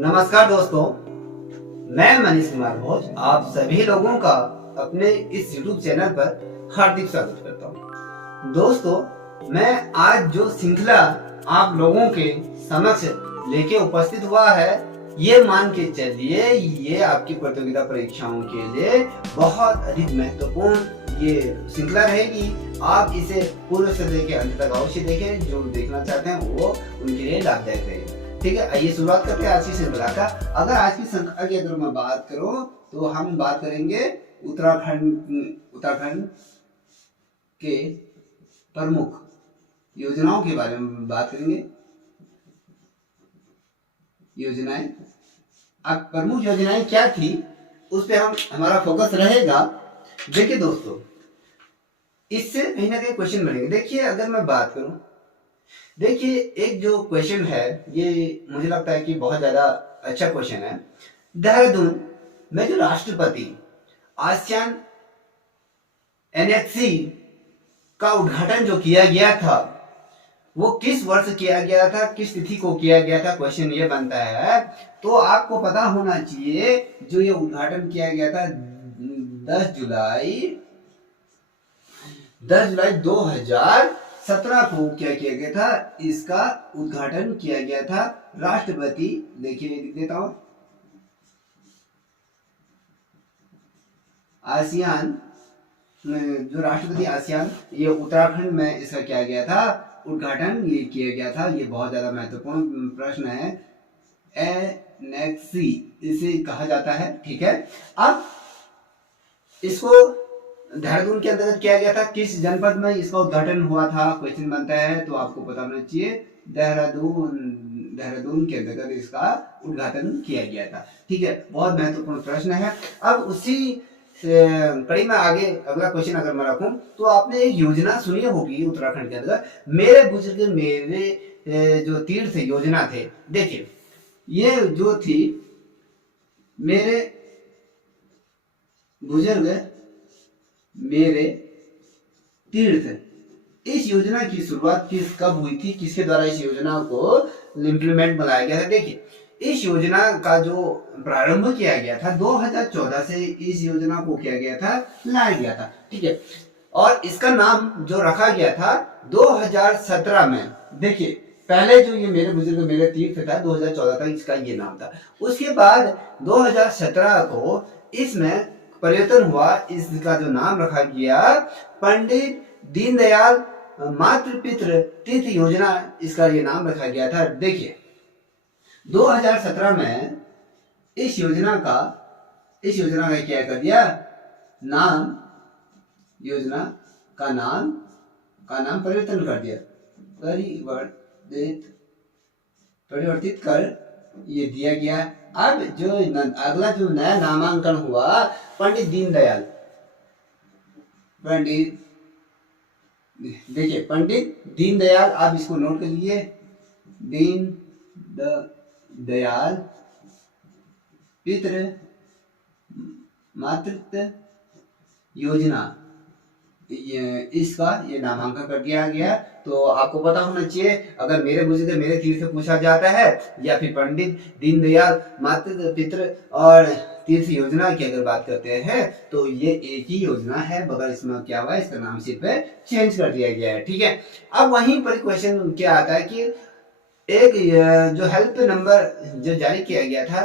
नमस्कार दोस्तों, मैं मनीष कुमार भोज आप सभी लोगों का अपने इस YouTube चैनल पर हार्दिक स्वागत करता हूँ। दोस्तों, मैं आज जो श्रृंखला आप लोगों के समक्ष लेके उपस्थित हुआ है, ये मान के चलिए ये आपकी प्रतियोगिता परीक्षाओं के लिए बहुत अधिक महत्वपूर्ण ये श्रृंखला रहेगी। आप इसे पूर्व से लेकर अंत तक अवश्य देखें। जो देखना चाहते हैं वो उनके लिए लाभदायक रहेगा। ठीक है, आइए शुरुआत करते हैं आज की श्रृंखला का। अगर आज की श्रृंखला की अगर मैं बात करूं तो हम बात करेंगे उत्तराखंड के प्रमुख योजनाओं के बारे में बात करेंगे। योजनाएं, अब प्रमुख योजनाएं क्या थी उस पे हमारा फोकस रहेगा। देखिए दोस्तों, इससे कहीं ना कहीं क्वेश्चन बनेंगे। देखिए, अगर मैं बात करूं, देखिए एक जो क्वेश्चन है ये मुझे लगता है कि बहुत ज्यादा अच्छा क्वेश्चन है। देहरादून में जो राष्ट्रपति आसियान एनएचसी का उद्घाटन जो किया गया था वो किस वर्ष किया गया था, किस तिथि को किया गया था, क्वेश्चन ये बनता है। तो आपको पता होना चाहिए जो ये उद्घाटन किया गया था 10 जुलाई 2017 को क्या किया गया था, इसका उद्घाटन किया गया था। राष्ट्रपति, देखिए लिख देता हूं, आसियान जो राष्ट्रपति आसियान, ये उत्तराखंड में इसका किया गया था उद्घाटन, ये किया गया था। ये बहुत ज्यादा महत्वपूर्ण प्रश्न है। एनएक्सी इसे कहा जाता है। ठीक है, अब इसको देहरादून के अंतर्गत किया गया था। किस जनपद में इसका उद्घाटन हुआ था, क्वेश्चन बनता है। तो आपको पता होना चाहिए देहरादून के अंतर्गत इसका उद्घाटन किया गया था। ठीक है, बहुत महत्वपूर्ण प्रश्न है। अब उसी कड़ी में आगे अगला क्वेश्चन अगर मैं रखूं तो आपने एक योजना सुनी होगी उत्तराखंड के अंदर, मेरे बुजुर्ग मेरे जो तीर्थ योजना थे। देखिए, ये जो थी मेरे बुजुर्ग मेरे तीर्थ, इस योजना की शुरुआत कब हुई थी, किसके द्वारा इस योजना को इम्प्लीमेंट बनाया गया था। देखिए, इस योजना का जो प्रारंभ किया गया था 2014 से इस योजना को किया गया था, लाया गया था। ठीक है, और इसका नाम जो रखा गया था 2017 में। देखिए, पहले जो ये मेरे बुजुर्ग मेरे तीर्थ था 2014 तक इसका ये नाम था। उसके बाद 2017 को इसमें परिवर्तन हुआ, इसका जो नाम रखा गया पंडित दीनदयाल मातृ पितृ तीर्थ योजना, इसका ये नाम रखा गया था। देखिए, 2017 में इस योजना का क्या कर दिया, योजना का नाम परिवर्तन कर दिया, परिवर्तित कर ये दिया गया। अब जो अगला जो नया नामांकन हुआ पंडित दीनदयाल, देखिए पंडित दीनदयाल, आप इसको नोट कर लीजिए, दीनदयाल पितृ मातृत्व योजना, इसका ये नामांकन कर दिया गया। तो आपको पता होना चाहिए, अगर मेरे बुजुर्ग मेरे तीर्थ से पूछा जाता है या फिर पंडित दीनदयाल मातृ पितृ और तीर्थ योजना की अगर बात करते हैं तो ये एक ही योजना है, मगर इसमें क्या हुआ, इसका नाम सिर्फ चेंज कर दिया गया है। ठीक है, अब वहीं पर क्वेश्चन क्या आता है कि एक जो हेल्प नंबर जो जारी किया गया था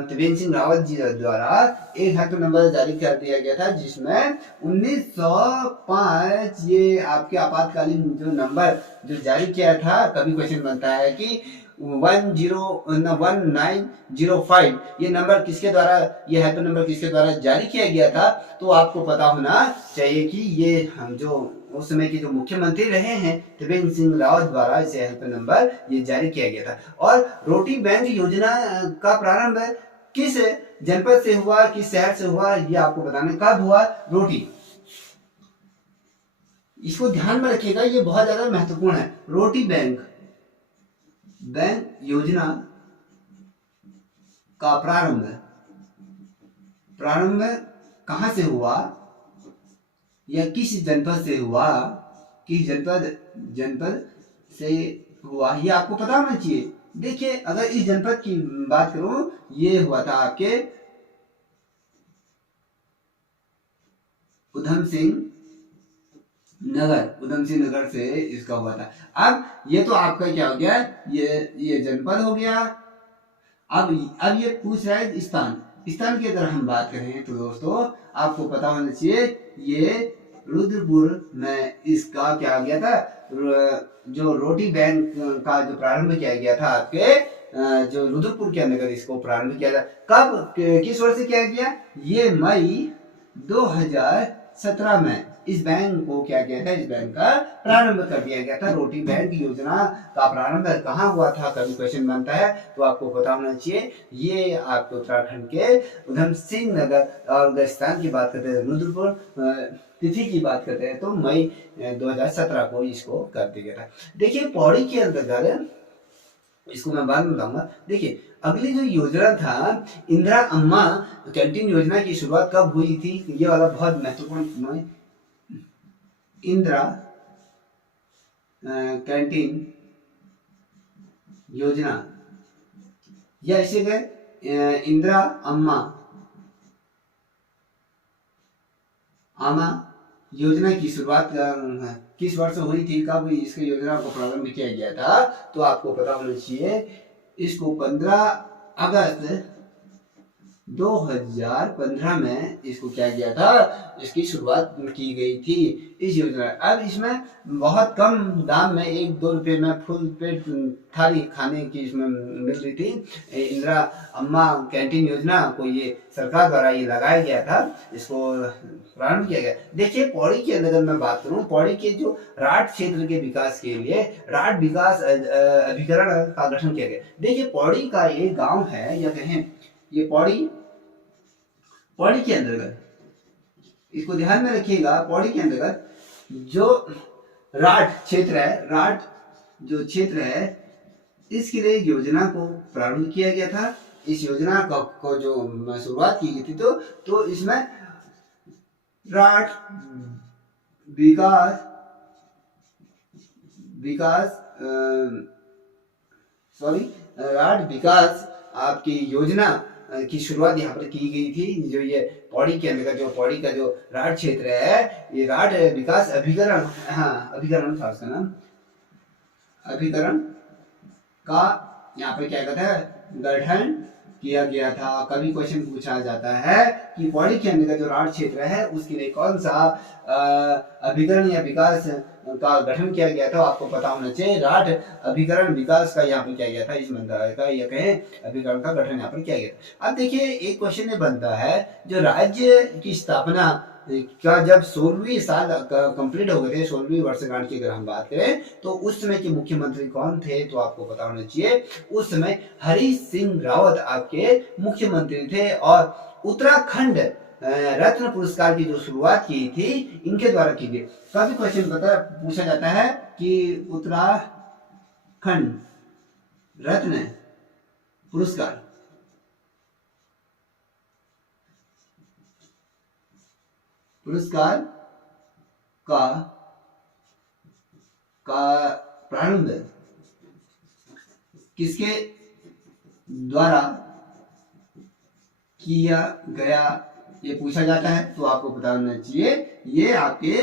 त्रिवेंद्र सिंह रावत जी द्वारा, एक हेल्प नंबर जारी कर दिया गया था जिसमें 1905 ये आपके आपातकालीन जो नंबर जो जारी किया था। कभी क्वेश्चन बनता है कि 1905 ये नंबर किसके द्वारा, ये हेल्प नंबर किसके द्वारा जारी किया गया था। तो आपको पता होना चाहिए कि ये हम जो उस समय के जो मुख्यमंत्री रहे हैं त्रिवेंद्र सिंह रावत द्वारा इसे हेल्प नंबर ये जारी किया गया था। और रोटी बैंक योजना का प्रारंभ किस जनपद से हुआ, किस शहर से हुआ, ये आपको बताना। कब हुआ रोटी, इसको ध्यान में रखिएगा, ये बहुत ज्यादा महत्वपूर्ण है। रोटी बैंक योजना का प्रारंभ कहां से हुआ या किस जनपद से हुआ, किस जनपद से हुआ, ये आपको पता होना चाहिए। देखिए अगर इस जनपद की बात करूं, ये हुआ था आपके उधम सिंह नगर से इसका हुआ था। अब ये तो आपका क्या हो गया, ये जनपद हो गया। अब ये पूछ रहा है स्थान की अगर हम बात करें तो दोस्तों आपको पता होना चाहिए, ये रुद्रपुर में इसका क्या गया था, जो रोटी बैंक का जो प्रारंभ किया गया था आपके जो रुद्रपुर के अंदर इसको प्रारंभ किया था। कब, किस वर्ष से किया गया, ये मई 2017 में इस बैंक को क्या किया था, इस बैंक का प्रारंभ कर दिया गया था। रोटी बैंक योजना का प्रारंभ कहाँ हुआ था, कभी क्वेश्चन बनता है तो आपको पता होना चाहिए। ये आपको उत्तराखंड के उधम सिंह नगर, और अगर स्थान की बात करते हैं रुद्रपुर, तिथि की बात करते हैं तो मई 2017 को इसको कर दिया गया था। देखिए पौड़ी के अंतर्गत, इसको मैं बाद में बताऊंगा। देखिए अगली जो योजना था, इंदिरा अम्मा कैंटीन योजना की शुरुआत कब हुई थी, ये वाला बहुत महत्वपूर्ण, इंदिरा कैंटीन योजना, या इसे कहें इंदिरा अम्मा योजना की शुरुआत किस वर्ष हुई थी, कब इसकी योजना को प्रारंभ किया गया था, तो आपको पता होना चाहिए। इसको 15 अगस्त 2015 में इसको क्या किया था, इसकी शुरुआत की गई थी इस योजना। अब इसमें बहुत कम दाम में 1-2 रुपए में फुल पेट थाली खाने की इसमें मिल रही थी। इंदिरा अम्मा कैंटीन योजना को ये सरकार द्वारा ये लगाया गया था, इसको प्रारंभ किया गया। देखिए पौड़ी के अंदर मैं बात करूं, पौड़ी के जो राठ क्षेत्र के विकास के लिए राठ विकास अभिकरण का गठन किया गया। देखिए पौड़ी का एक गाँव है, या कहें ये पौड़ी के अंतर्गत, इसको ध्यान में रखिएगा, पौड़ी के अंतर्गत जो राठ क्षेत्र है, राठ जो क्षेत्र है, इसके लिए योजना को प्रारंभ किया गया था। इस योजना को जो शुरुआत की गई थी तो इसमें राठ राठ विकास आपकी योजना की शुरुआत यहाँ पर की गई थी। जो ये पौड़ी के अंदर जो पौड़ी का जो राठ क्षेत्र है, ये राठ विकास अभिकरण, हाँ अभिकरण था उसका नाम, अभिकरण का यहाँ पे क्या कहता है गठन किया गया था। कभी क्वेश्चन पूछा जाता है कि पौड़ी के अंदर का जो राठ क्षेत्र है उसके लिए कौन सा अभिकरण या विकास का गठन किया गया था, आपको पता होना चाहिए। राठ अभिकरण विकास का यहाँ पर किया गया था, इस मंत्रालय का या कहें अभिकरण का गठन यहाँ पर किया गया। अब देखिए एक क्वेश्चन ये बनता है, जो राज्य की स्थापना का जब 16वीं साल कंप्लीट हो गए थे, 16वीं वर्षगांठ की अगर हम बात करें तो उस समय के मुख्यमंत्री कौन थे, तो आपको पता होना चाहिए। उस समय हरी सिंह रावत आपके मुख्यमंत्री थे, और उत्तराखंड रत्न पुरस्कार की जो शुरुआत की थी इनके द्वारा की गई। कभी क्वेश्चन पूछा जाता है कि उत्तराखंड रत्न पुरस्कार का प्रारंभ किसके द्वारा किया गया, ये पूछा जाता है, तो आपको पता होना चाहिए। ये आपके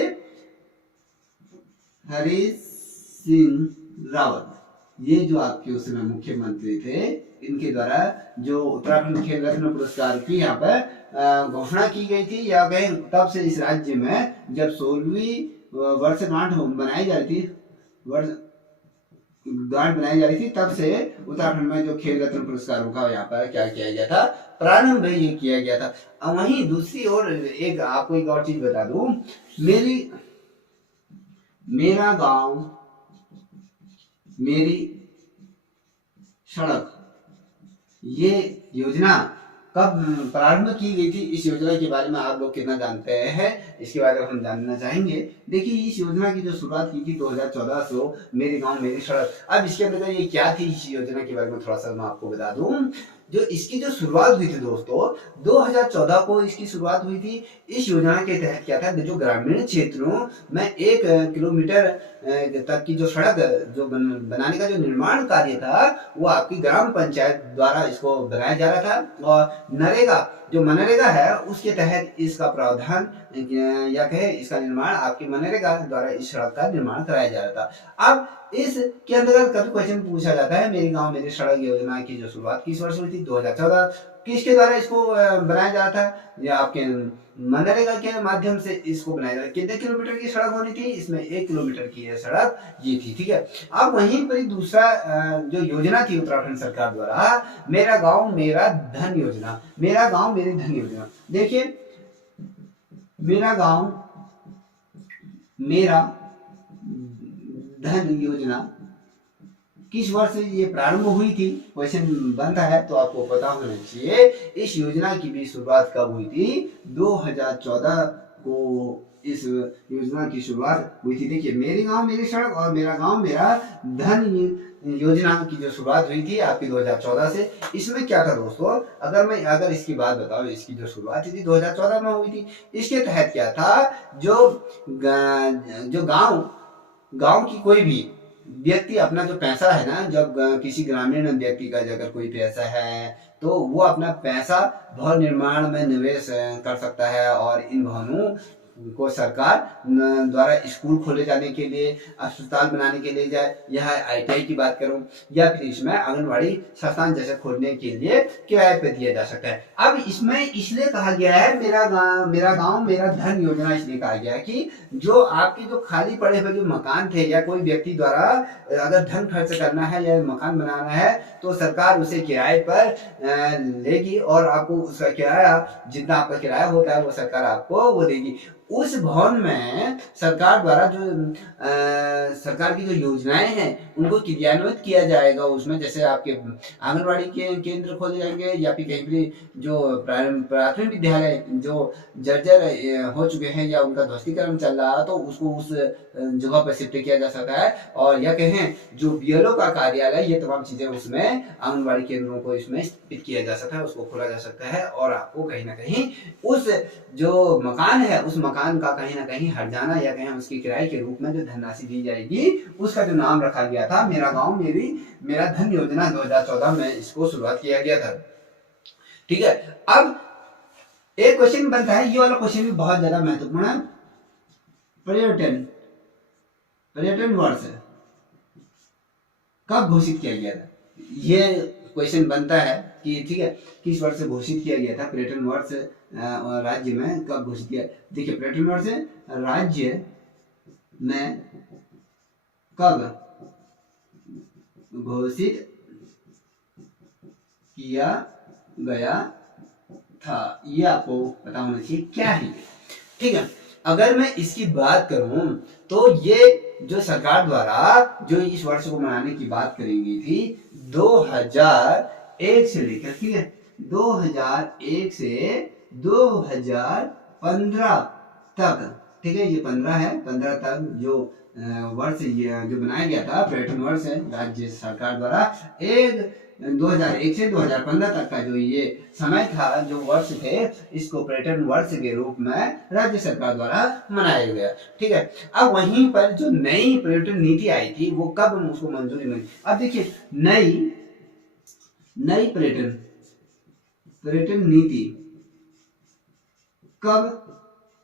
हरी सिंह रावत, ये जो आपके उस समय मुख्यमंत्री थे, इनके द्वारा जो उत्तराखंड खेल रत्न पुरस्कार की यहाँ पर घोषणा की गई थी, या कहीं तब से इस राज्य में जब 16वीं वर्षगांठ बनाई जा रही थी, तब से उत्तराखंड में जो खेल रत्न पुरस्कारों का यहाँ पर क्या किया गया था, प्रारंभ ये किया गया था। वहीं दूसरी ओर एक आपको एक और चीज बता दूं, मेरा गांव मेरी सड़क, ये योजना कब प्रारंभ की गई थी, इस योजना के बारे में आप लोग कितना जानते हैं, इसके बारे में हम जानना चाहेंगे। देखिए इस योजना की जो शुरुआत की थी 2014 से, मेरे गांव मेरी सड़क। अब इसके अंदर ये क्या थी, इस योजना के बारे में थोड़ा सा मैं आपको बता दूं। जो इसकी जो शुरुआत हुई थी दोस्तों, 2014 को इसकी शुरुआत हुई थी। इस योजना के तहत क्या था, जो ग्रामीण क्षेत्रों में 1 किलोमीटर तक की जो सड़क जो बनाने का जो निर्माण कार्य था, वो आपकी ग्राम पंचायत द्वारा इसको बनाया जा रहा था। और नरेगा जो मनरेगा है उसके तहत इसका प्रावधान या कहे इसका निर्माण आपके मनरेगा द्वारा इस सड़क का निर्माण कराया जा रहा था। अब इसके अंतर्गत कभी क्वेश्चन पूछा जाता है, मेरे गांव मेरी सड़क योजना की जो शुरुआत किस वर्ष हुई थी, 2014। किसके द्वारा इसको बनाया जा रहा था, या आपके मनरेगा के माध्यम से इसको बनाया जा रहा था। कितने किलोमीटर की सड़क होनी थी, इसमें 1 किलोमीटर की सड़क ये थी, ठीक है। अब वहीं पर दूसरा जो योजना थी उत्तराखंड सरकार द्वारा, मेरा गांव मेरा धन योजना, मेरा गांव मेरी धन योजना। देखिए, मेरा गांव मेरा धन योजना किस वर्ष ये प्रारंभ हुई थी, क्वेश्चन बनता है तो आपको पता होना चाहिए। इस योजना की भी शुरुआत कब हुई थी, 2014 को इस योजना की शुरुआत हुई थी। देखिए, मेरे गांव मेरी सड़क और मेरा गांव मेरा धन योजना की जो शुरुआत हुई थी आपकी 2014 से। इसमें क्या था दोस्तों, अगर इसकी बात बताओ, इसकी जो शुरुआत थी 2014 में हुई थी। इसके तहत क्या था, जो गांव की कोई भी व्यक्ति अपना जो पैसा है ना, जब किसी ग्रामीण व्यक्ति का अगर कोई पैसा है तो वो अपना पैसा भवन निर्माण में निवेश कर सकता है। और इन भवनों को सरकार द्वारा स्कूल खोले जाने के लिए, अस्पताल बनाने के लिए, जाए यह ITI की बात करूं, या फिर इसमें आंगनबाड़ी संस्थान जैसे खोलने के लिए किराए पे दिया जा सकता है। अब इसमें इसलिए कहा गया है मेरा गांव मेरा धन योजना, इसलिए कहा गया है कि जो आपके जो खाली पड़े हुए जो मकान थे, या कोई व्यक्ति द्वारा अगर धन खर्च करना है या मकान बनाना है, तो सरकार उसे किराए पर लेगी और आपको उसका किराया, जितना आपका किराया होता है वो सरकार आपको वो देगी। उस भवन में सरकार द्वारा जो सरकार की जो योजनाएं हैं उनको क्रियान्वित किया जाएगा। उसमें जैसे आपके आंगनबाड़ी के केंद्र खोले जाएंगे, या फिर कहीं भी जो प्राथमिक विद्यालय जो जर्जर हो चुके हैं या उनका ध्वस्तीकरण चल रहा है, तो उसको उस जगह पर शिफ्ट किया जा सकता है। और या कहें जो BLO का कार्यालय, ये तमाम चीजें उसमें आंगनबाड़ी केंद्रों को इसमें स्थापित किया जा सकता है, उसको खोला जा सकता है। और आपको कहीं ना कहीं उस जो मकान है उस मकान का कहीं ना कहीं हट जाना, या कहीं उसकी किराए के रूप में जो धनराशि दी जाएगी, उसका जो नाम रखा गया था मेरा गांव मेरा धन योजना, 2014 में इसको शुरुआत किया गया था, ठीक है। अब एक क्वेश्चन बनता है, ये वाला क्वेश्चन भी बहुत ज्यादा महत्वपूर्ण है। पर्यटन वर्ष कब घोषित किया गया था, ये क्वेश्चन बनता है कि ठीक है, किस वर्ष से घोषित किया गया था पर्यटन वर्ष राज्य में, कब घोषित किया। देखिए, पर्यटन वर्ष राज्य में कब घोषित किया गया था, ये आपको पता होना चाहिए क्या है, ठीक है। अगर मैं इसकी बात करूं तो ये जो सरकार द्वारा जो इस वर्ष को मनाने की बात करी गई थी, 2001 से लेकर, ठीक है, 2001 से 2015 तक, ठीक है, ये 15 है, 15 तक जो वर्ष जो बनाया गया था पर्यटन वर्ष है राज्य सरकार द्वारा, 2001 से 2015 तक का जो ये समय था, जो वर्ष थे, इसको पर्यटन वर्ष के रूप में राज्य सरकार द्वारा मनाया गया, ठीक है। अब वहीं पर जो नई पर्यटन नीति आई थी वो कब उसको मंजूरी मिली। अब देखिए, नई पर्यटन नीति कब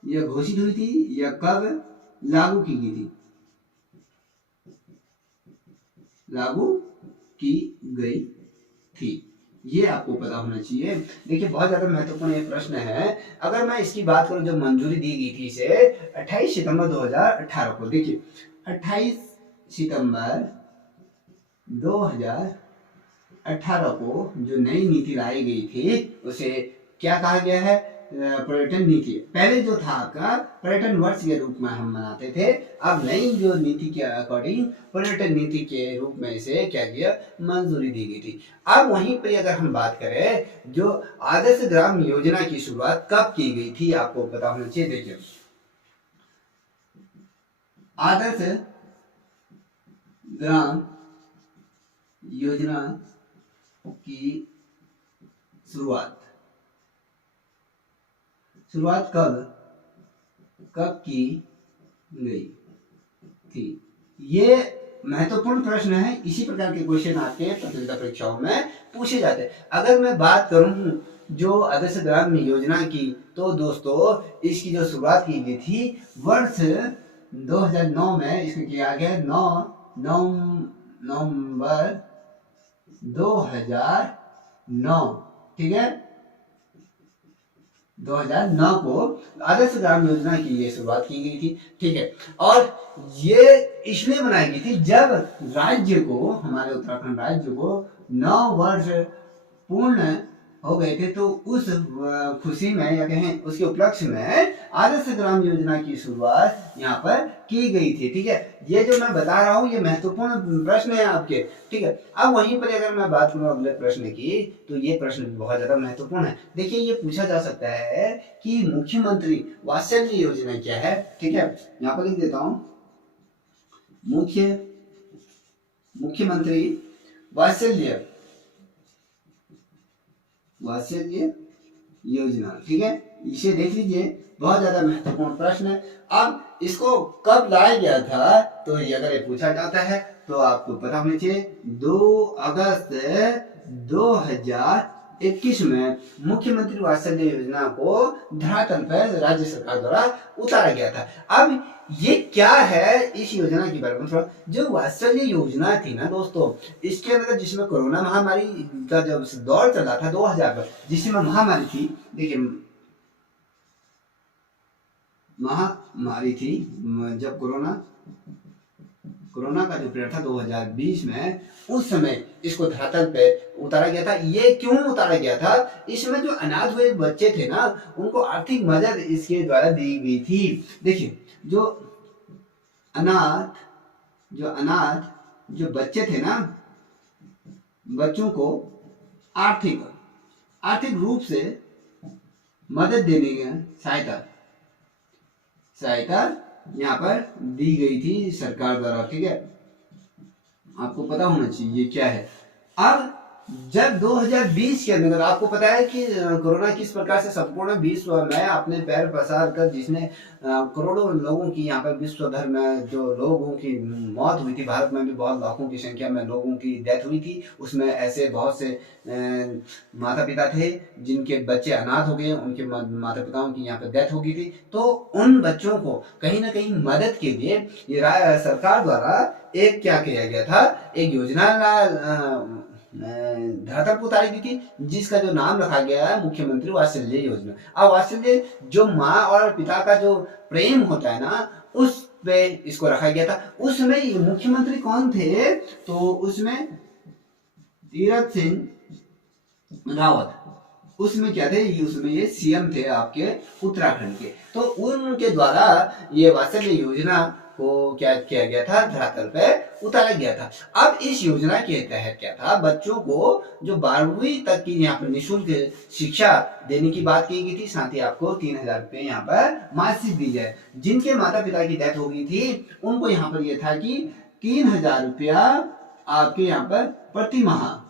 यह घोषित हुई थी या कब लागू की गई थी, लागू की गई थी, ये आपको पता होना चाहिए। देखिए, बहुत ज्यादा महत्वपूर्ण ये प्रश्न है। अगर मैं इसकी बात करूं, जब मंजूरी दी गई थी इसे 28 सितंबर 2018 को, देखिए 28 सितंबर 2018 को जो नई नीति लाई गई थी उसे क्या कहा गया है, पर्यटन नीति। पहले जो था आपका पर्यटन वर्ष के रूप में हम मनाते थे, अब नई जो नीति के अकॉर्डिंग पर्यटन नीति के रूप में इसे क्या किया, मंजूरी दी गई थी। अब वहीं पर अगर हम बात करें, जो आदर्श ग्राम योजना की शुरुआत कब की गई थी, आपको पता होना चाहिए। देखिए, आदर्श ग्राम योजना की शुरुआत शुरुआत कब कब की गई थी? ये महत्वपूर्ण प्रश्न है। इसी प्रकार के क्वेश्चन आपके प्रतियोगिता परीक्षाओं में पूछे जाते हैं। अगर मैं बात करूं जो आदर्श ग्राम योजना की, तो दोस्तों इसकी जो शुरुआत की गई थी वर्ष 2009 में इसको किया गया। 9 नवंबर 2009, ठीक है, 2009 को आदर्श ग्राम योजना की ये शुरुआत की गई थी, ठीक है। और ये इसलिए बनाई गई थी जब राज्य को, हमारे उत्तराखंड राज्य को 9 वर्ष पूर्ण हो गए थे, तो उस खुशी में या कहें उसके उपलक्ष्य में आदर्श ग्राम योजना की शुरुआत यहाँ पर की गई थी, ठीक है। ये जो मैं बता रहा हूँ ये महत्वपूर्ण प्रश्न है आपके, ठीक है। अब वहीं पर अगर मैं बात करूँ अगले प्रश्न की, तो ये प्रश्न भी बहुत ज्यादा महत्वपूर्ण है। देखिए ये पूछा जा सकता है कि मुख्यमंत्री वात्सल्य योजना क्या है, ठीक है। यहाँ पर लिख देता हूँ, मुख्यमंत्री वात्सल्य योजना, ठीक है। इसे देख लीजिए, बहुत ज्यादा महत्वपूर्ण प्रश्न है। अब इसको कब लाया गया था, तो ये अगर ये पूछा जाता है तो आपको पता होना चाहिए 2 अगस्त 2021 में मुख्यमंत्री वात्सल्य योजना को धरातल पर राज्य सरकार द्वारा उतारा गया था। अब ये क्या है, इस योजना के बारे में थोड़ा, जो वात्सल्य योजना थी ना दोस्तों, इसके अंदर जिसमें कोरोना महामारी का जब दौर चला था 2000 में, जिसमें महामारी थी, देखिए महामारी थी, जब कोरोना का जो पीरियड था 2020 में, उस समय इसको धरातल पे उतारा गया था। ये क्यों उतारा गया था? इसमें जो अनाथ हुए बच्चे थे ना, उनको आर्थिक मदद इसके द्वारा दी गई थी। देखिए जो अनाथ जो बच्चे थे ना, बच्चों को आर्थिक रूप से मदद देने की सहायता यहाँ पर दी गई थी सरकार द्वारा, ठीक है। आपको पता होना चाहिए क्या है। अब जब 2020 के अंदर आपको पता है कि कोरोना किस प्रकार से संपूर्ण विश्व में अपने पैर पसार कर, जिसने करोड़ों लोगों की, यहाँ पर विश्व भर में जो लोगों की मौत हुई थी, भारत में भी बहुत लाखों की संख्या में लोगों की डेथ हुई थी, उसमें ऐसे बहुत से माता पिता थे जिनके बच्चे अनाथ हो गए, उनके माता पिताओं की यहाँ पर डेथ हो गई थी। तो उन बच्चों को कहीं ना कहीं मदद के लिए ये सरकार द्वारा एक क्या किया गया था, एक योजना धरातल पर उतारी गई थी, जिसका जो नाम रखा गया है मुख्यमंत्री वात्सल्य योजना। अब वात्सल्य जो माँ और पिता का जो प्रेम होता है ना, उस पे इसको रखा गया था। उसमें मुख्यमंत्री कौन थे, तो उसमें तीरथ सिंह रावत, उसमें क्या थे, उसमें ये सीएम थे आपके उत्तराखंड के। तो उनके द्वारा ये वात्सल्य योजना को क्या किया गया था, धरातल पे उतारा गया था। अब इस योजना के तहत क्या था, बच्चों को जो 12वीं तक की यहाँ पर निःशुल्क शिक्षा देने की बात की गई थी। साथ ही आपको 3000 रुपये यहाँ पर मासिक दी जाए। जिनके माता पिता की डेथ हो गई थी, उनको यहाँ पर यह था कि 3000 रुपया आपके यहाँ पर प्रति माह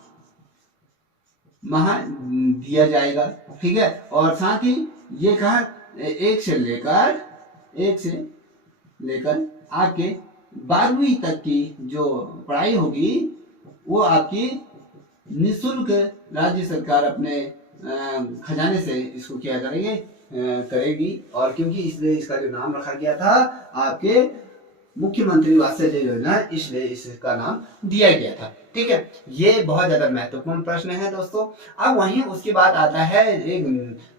दिया जाएगा, ठीक है। और साथ ही ये कहा एक से लेकर आपके 12वीं तक की जो पढ़ाई होगी वो आपकी निःशुल्क राज्य सरकार अपने खजाने से इसको क्या करेगी। और क्योंकि इसलिए इसका जो नाम रखा गया था आपके मुख्यमंत्री वात्सल्य योजना, इसलिए इसका नाम दिया गया था, ठीक है। ये बहुत ज्यादा महत्वपूर्ण प्रश्न है दोस्तों। अब वहीं उसके बाद आता है एक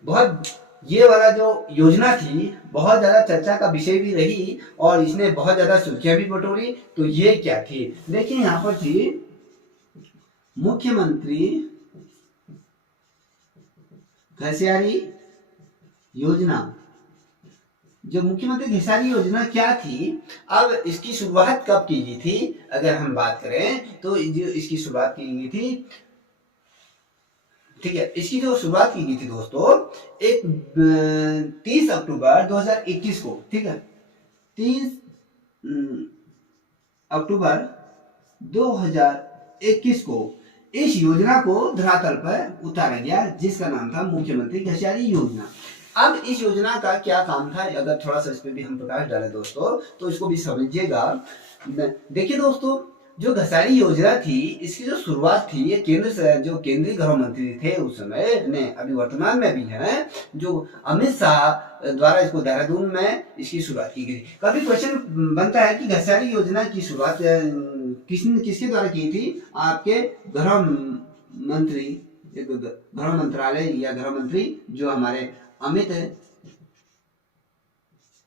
बहुत, ये वाला जो योजना थी बहुत ज्यादा चर्चा का विषय भी रही और इसने बहुत ज्यादा सुर्खियां भी बटोरी। तो ये क्या थी, देखिए यहाँ पर थी मुख्यमंत्री घसियारी योजना। जो मुख्यमंत्री घिसारी योजना क्या थी, अब इसकी शुरुआत कब की गई थी, अगर हम बात करें तो जो इसकी शुरुआत की गई थी, ठीक है, इसकी जो शुरुआत की गई थी दोस्तों एक 30 अक्टूबर 2021 को, ठीक है, 30 अक्टूबर 2021 को इस योजना को धरातल पर उतारा गया जिसका नाम था मुख्यमंत्री घसारी योजना। अब इस योजना का क्या काम था, अगर थोड़ा सा इस पे भी हम प्रकाश डालें दोस्तों तो इसको भी समझिएगा। देखिए दोस्तों, जो घसारी योजना थी इसकी जो शुरुआत थी ये केंद्र से जो केंद्रीय गृह मंत्री थे उस समय ने, अभी वर्तमान में भी हैं, जो अमित शाह द्वारा इसको देहरादून में इसकी शुरुआत की गई। कभी क्वेश्चन बनता है कि घसारी योजना की शुरुआत किसके द्वारा की थी? आपके गृह मंत्री, गृह मंत्रालय या गृह मंत्री जो हमारे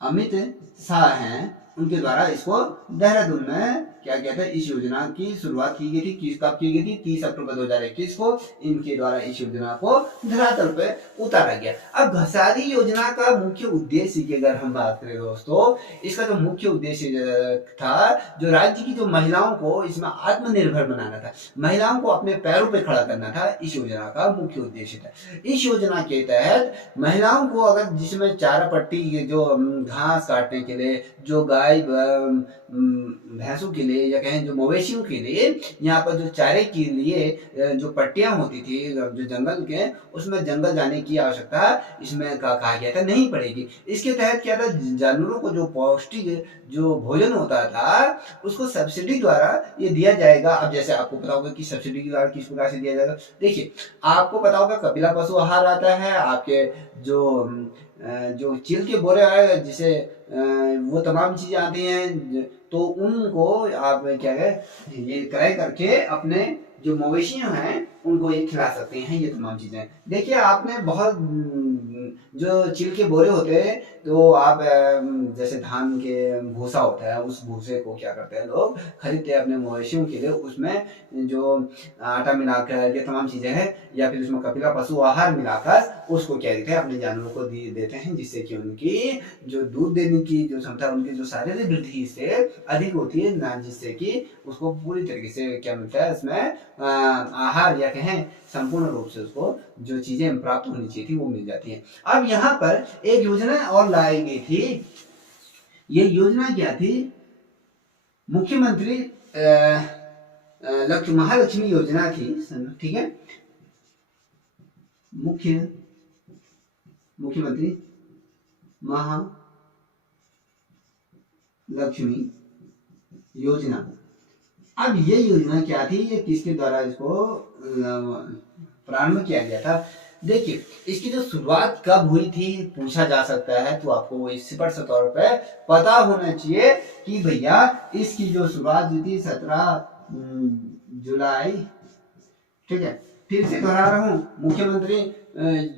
अमित शाह हैं उनके द्वारा इसको देहरादून में क्या कहते हैं इस योजना की शुरुआत की गई थी। कब की गई थी? 30 अक्टूबर 2021 को इनके द्वारा इस योजना को धरातल पे उतारा गया। अब घसारी योजना का मुख्य उद्देश्य की अगर हम बात करें दोस्तों, इसका जो मुख्य उद्देश्य था, जो राज्य की जो महिलाओं को इसमें आत्मनिर्भर बनाना था, महिलाओं को अपने पैरों पे खड़ा करना था, इस योजना का मुख्य उद्देश्य था। इस योजना के तहत महिलाओं को अगर जिसमें चारा पट्टी जो घास काटने के लिए, जो गाय भैंसों के लिए या कहें जो मवेशियों के लिए यहाँ पर जो चारे के लिए जो पट्टियां होती थी जो जंगल के, उसमें जंगल जाने की आवश्यकता इसमें कहा गया था नहीं पड़ेगी। इसके तहत क्या था, जानवरों को जो पौष्टिक जो भोजन होता था उसको सब्सिडी द्वारा ये दिया जाएगा। अब जैसे आपको पता होगा कि सब्सिडी के द्वारा किस प्रकार से दिया जाएगा। देखिए आपको पता होगा कपिला पशु आहार आता है, आपके जो चील के बोरे आए जिसे वो तमाम चीजें आती हैं, तो उनको आप क्या है ये क्रय करके अपने जो मवेशियां हैं उनको ये खिला सकते हैं, ये तमाम चीजें। देखिए आपने बहुत जो चिल के बोरे होते हैं तो आप जैसे धान के भूसा होता है उस भूसे को क्या करते हैं लोग खरीदते हैं अपने मवेशियों के लिए, उसमें जो आटा मिलाकर ये तमाम चीजें हैं या फिर उसमें कपिला पशु आहार मिलाकर उसको क्या देते हैं अपने जानवरों को देते हैं, जिससे कि उनकी जो दूध देने की जो क्षमता उनकी जो शारीरिक वृद्धि से अधिक होती है ना, जिससे कि उसको पूरी तरीके से क्या मिलता है इसमें आहार या कहें संपूर्ण रूप से उसको जो चीजें प्राप्त होनी चाहिए थी वो मिल जाती है। अब यहाँ पर एक योजना और लाई गई थी, ये योजना क्या थी? मुख्यमंत्री महालक्ष्मी योजना थी, ठीक है, मुख्यमंत्री महालक्ष्मी योजना। अब ये योजना क्या थी, ये किसके द्वारा इसको प्रारंभ किया गया था? देखिए इसकी जो शुरुआत कब हुई थी पूछा जा सकता है, तो आपको वो स्पष्ट तौर पे पता होना चाहिए कि भैया इसकी जो शुरुआत हुई थी 17 जुलाई, ठीक है। फिर से दोहरा रहा हूँ, मुख्यमंत्री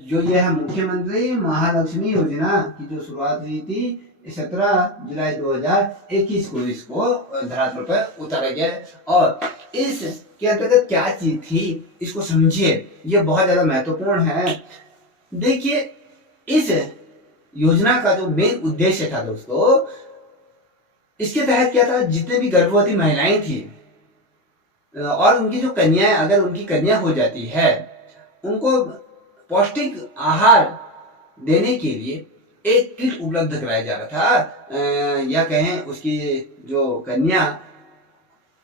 जो ये है मुख्यमंत्री महालक्ष्मी योजना की जो शुरुआत हुई थी 17 जुलाई 2021 को इसको धरातल पर उतारा गया। और इस के अंतर्गत क्या चीज थी इसको समझिए, ये बहुत ज्यादा महत्वपूर्ण है। देखिए इस योजना का जो मेन उद्देश्य था दोस्तों, इसके तहत क्या था, जितने भी गर्भवती महिलाएं थी और उनकी जो कन्याएं, अगर उनकी कन्या हो जाती है उनको पौष्टिक आहार देने के लिए एक किट उपलब्ध कराया जा रहा था, या कहें उसकी जो कन्या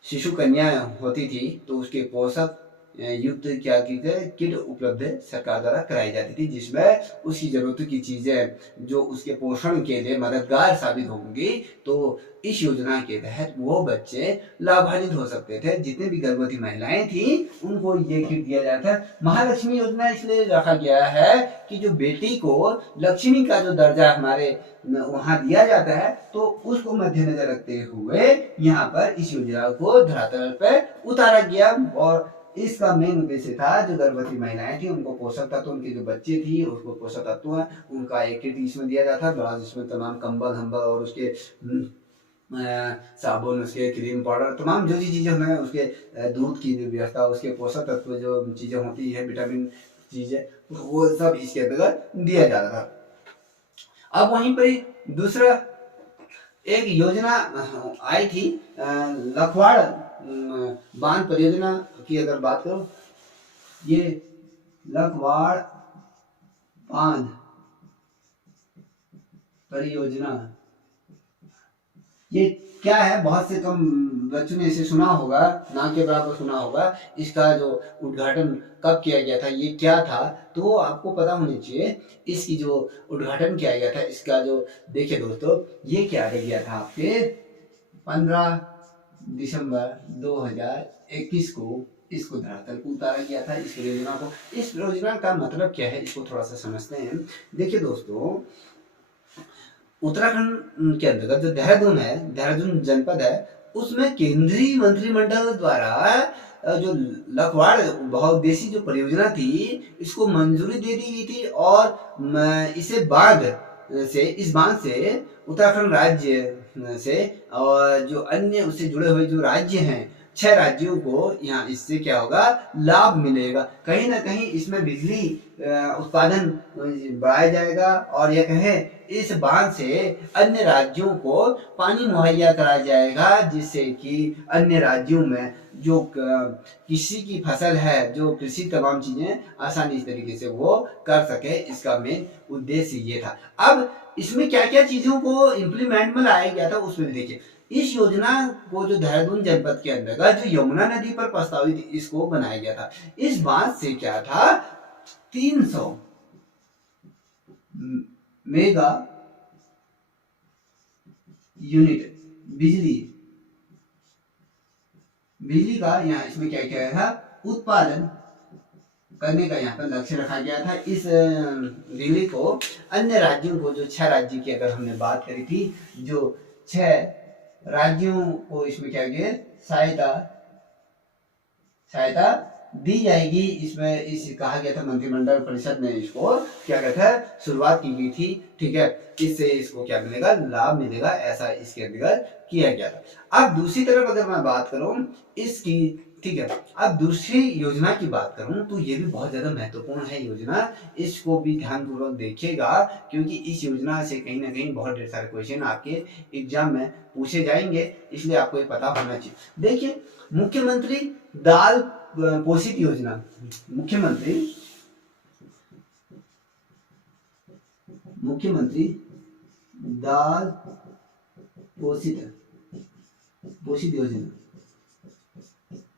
शिशु कन्या होती थी तो उसके पोषक युक्त क्या की किट उपलब्ध सरकार द्वारा कराई जाती थी, जिसमें उसकी जरूरत की चीजें जो उसके पोषण के लिए मददगार साबित होंगी। तो इस योजना के तहत वो बच्चे लाभान्वित हो सकते थे। जितने भी गर्भवती महिलाएं थी उनको ये किट दिया जाता है। महालक्ष्मी योजना इसलिए रखा गया है कि जो बेटी को लक्ष्मी का जो दर्जा हमारे वहां दिया जाता है, तो उसको मद्देनजर रखते हुए यहाँ पर इस योजना को धरातल पर उतारा गया। और इसका मेन उद्देश्य था जो गर्भवती महिलाएं थी उनको पोषक तत्व, उनके जो बच्चे थी उसको पोषक तत्व उनका एक किट इसमें दिया जाता था, जिसमें तमाम कंबल और उसके साबुन, उसके क्रीम पाउडर, तमाम जो चीजें हमें उसके दूध की जो व्यवस्था, उसके पोषक तत्व जो चीजें होती है, विटामिन चीजें, वो सब इसके अंतर्गत दिया जाता था। अब वहीं पर दूसरा एक योजना आई थी लखवाड़ बांध परियोजना की अगर बात करो, ये लखवाड़ बांध परियोजना ये क्या है, बहुत से कम बच्चों ने इसे सुना होगा, ना के बराबर सुना होगा। इसका जो उद्घाटन कब किया गया था, ये क्या था, तो आपको पता होनी चाहिए। इसकी जो उद्घाटन किया गया था, इसका जो देखिए दोस्तों, ये क्या गया था आपके 15 दिसंबर 2021 को इसको धरातल को उतारा गया था, इस योजना को। इस योजना का मतलब क्या है, इसको थोड़ा सा समझते हैं। देखिए दोस्तों, उत्तराखंड के अंतर्गत जो देहरादून है, देहरादून जनपद है, उसमें केंद्रीय मंत्रिमंडल द्वारा जो लखवाड़ बहुउद्देशीय जो परियोजना थी, इसको मंजूरी दे दी गई थी। और इसे इस बांध से उत्तराखंड राज्य से और जो अन्य उससे जुड़े हुए जो राज्य हैं, 6 राज्यों को यहाँ इससे क्या होगा, लाभ मिलेगा। कहीं ना कहीं इसमें बिजली उत्पादन बढ़ाया जाएगा, और यह कहें इस बांध से अन्य राज्यों को पानी मुहैया कराया जाएगा, जिससे कि अन्य राज्यों में जो कृषि की फसल है, जो कृषि तमाम चीजें आसानी तरीके से वो कर सके, इसका मेन उद्देश्य ये था। अब इसमें क्या क्या चीजों को इम्प्लीमेंट में लाया गया था, उसमें देखिए। इस योजना को जो देहरादून जनपद के अंतर्गत जो यमुना नदी पर प्रस्तावित इसको बनाया गया था। इस बात से क्या था, 300 मेगा यूनिट बिजली का यहाँ इसमें क्या किया था, उत्पादन करने का यहाँ पर लक्ष्य रखा गया था। इस बिजली को अन्य राज्यों को, जो 6 राज्यों की अगर हमने बात करी थी, जो 6 राज्यों को इसमें क्या किया, सहायता दी जाएगी। इसमें इस कहा गया था, मंत्रिमंडल परिषद ने इसको क्या कहता है, शुरुआत की गई थी, ठीक है। इससे इसको क्या मिलेगा, लाभ मिलेगा, ऐसा इसके अंतर्गत किया गया था। अब दूसरी तरफ अगर मैं बात करूं इसकी, ठीक है, अब दूसरी योजना की बात करूं तो ये भी बहुत ज्यादा महत्वपूर्ण है योजना। इसको भी ध्यानपूर्वक देखिएगा, क्योंकि इस योजना से कहीं ना कहीं बहुत ढेर सारे क्वेश्चन आपके एग्जाम में पूछे जाएंगे, इसलिए आपको ये पता होना चाहिए। देखिए, मुख्यमंत्री दाल पोषित योजना, मुख्यमंत्री दाल पोषित योजना,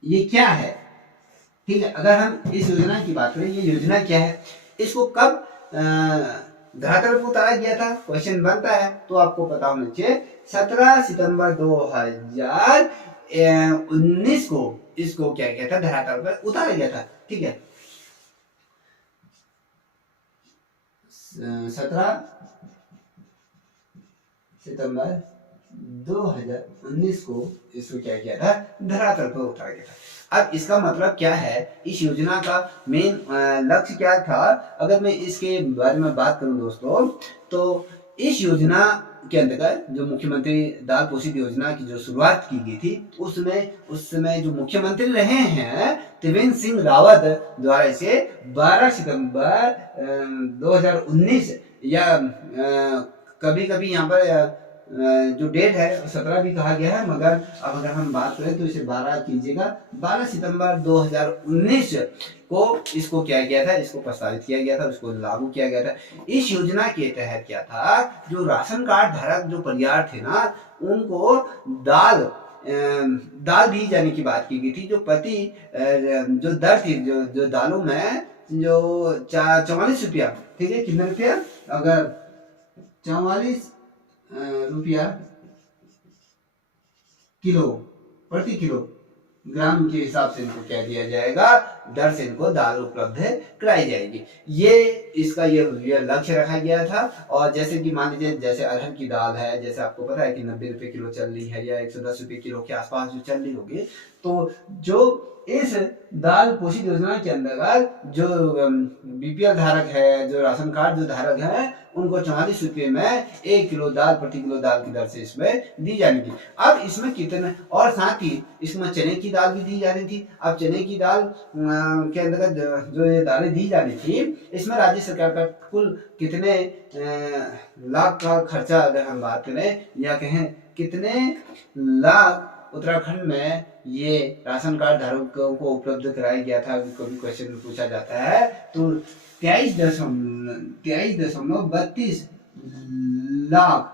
ये क्या है, ठीक है। अगर हम इस योजना की बात करें, ये योजना क्या है, इसको कब धरातल पर उतारा गया था, क्वेश्चन बनता है, तो आपको पता होना चाहिए 17 सितंबर 2019 को इसको क्या किया था, धरातल पर उतारा गया था, ठीक है। 17 सितंबर 2019 को इसको क्या किया था, धरातल पर उतारा गया था। अब इसका मतलब क्या है, इस योजना का मेन लक्ष्य क्या था, अगर मैं इसके बारे में बात करूं दोस्तों, तो इस योजना के अंतर्गत जो मुख्यमंत्री दाल पोषित योजना की जो शुरुआत की गई थी, उस समय जो मुख्यमंत्री रहे हैं त्रिवेंद्र सिंह रावत द्वारा इसे 12 सितंबर 2019 या कभी कभी यहाँ पर जो डेट है 17 भी कहा गया है, मगर अब अगर हम बात करें तो इसे 12 कीजिएगा, 12 सितंबर 2019 को इसको किया गया था, इसको प्रस्तावित किया गया था, उसको लागू किया गया था। इस योजना के तहत क्या था, जो राशन कार्ड धारक जो परिवार थे ना, उनको दाल दी जाने की बात की गई थी। जो प्रति जो दर थी, जो दालों में जो 44 रुपया, ठीक है, कितने रुपया, अगर 44 रुपया किलो, प्रति किलो ग्राम के हिसाब से इनको क्या दिया जाएगा, दर से इनको दाल उपलब्ध कराई जाएगी। ये इसका ये लक्ष्य रखा गया था। और जैसे कि मान लीजिए, जैसे अरहर की दाल है, जैसे आपको पता है कि 90 रुपए किलो चल रही है, या 110 रुपए किलो के आसपास जो चल रही होगी, तो जो इस दाल पोषित योजना के अंतर्गत जो बीपीएल धारक है, जो राशन कार्ड जो धारक है, उनको 44 रुपये में 1 किलो दाल, प्रति किलो दाल की दर से इसमें दी जानी थी। अब इसमें कितने, और साथ ही इसमें चने की दाल भी दी जानी थी। अब चने की दाल के अंतर्गत जो ये दालें दी जानी थी, इसमें राज्य सरकार का कुल कितने लाख का खर्चा, अगर हम बात करें, या कहें कितने लाख उत्तराखंड में ये राशन कार्ड धारकों को उपलब्ध कराया गया था, कभी क्वेश्चन पूछा जाता है, तो 23.32 लाख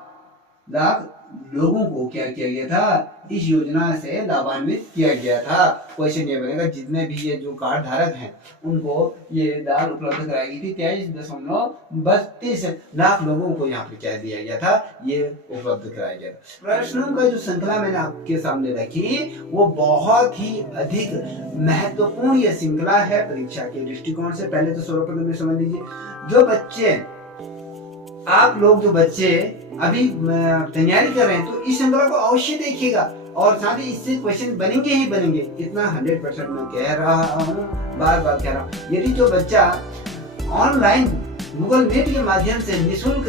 लोगों को क्या किया गया था, इस योजना से लाभान्वित किया गया था। क्वेश्चन ये बनेगा, जितने भी ये जो कार्ड धारक हैं उनको ये दाल उपलब्ध कराई गई थी। 23.32 लाख लोगों को यहाँ पे क्या दिया गया था, ये उपलब्ध कराया गया था। प्रश्नों का जो श्रृंखला मैंने आपके सामने रखी वो बहुत ही अधिक महत्वपूर्ण ये श्रृंखला है परीक्षा के दृष्टिकोण से। पहले तो सर्वप्रथम में समझ लीजिए, जो बच्चे आप लोग जो बच्चे अभी तैयारी कर रहे हैं तो इस श्रृंखला को अवश्य देखिएगा और साथ ही इससे क्वेश्चन बनेंगे ही बनेंगे, इतना 100% मैं कह रहा हूँ, बार बार कह रहा हूँ। यदि जो बच्चा ऑनलाइन गूगल मीट के माध्यम से निःशुल्क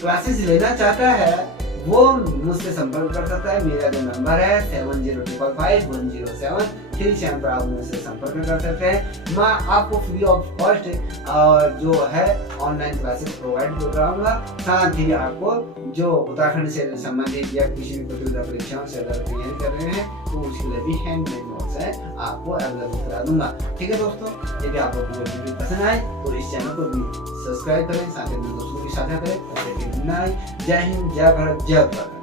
क्लासेस लेना चाहता है वो मुझसे संपर्क कर सकता है। मेरा जो नंबर है 7055510737 पर आप मुझसे संपर्क कर सकते हैं। मैं आपको फ्री ऑफ कॉस्ट और जो है ऑनलाइन क्लासेस प्रोवाइड कराऊंगा। साथ ही आपको जो उत्तराखंड से संबंधित या किसी भी प्रतियोगिता परीक्षाओं से अगर तैयारी कर रहे हैं तो उसके लिए भी हैंडमेड नोट्स है आपको अवेलेबल करा दूंगा। ठीक है दोस्तों, यदि आप लोगों को वीडियो पसंद आए तो इस चैनल को भी सब्सक्राइब करें, साथ ही दोस्तों के साथ करें। जय हिंद, जय भारत, जय उत्तराखंड।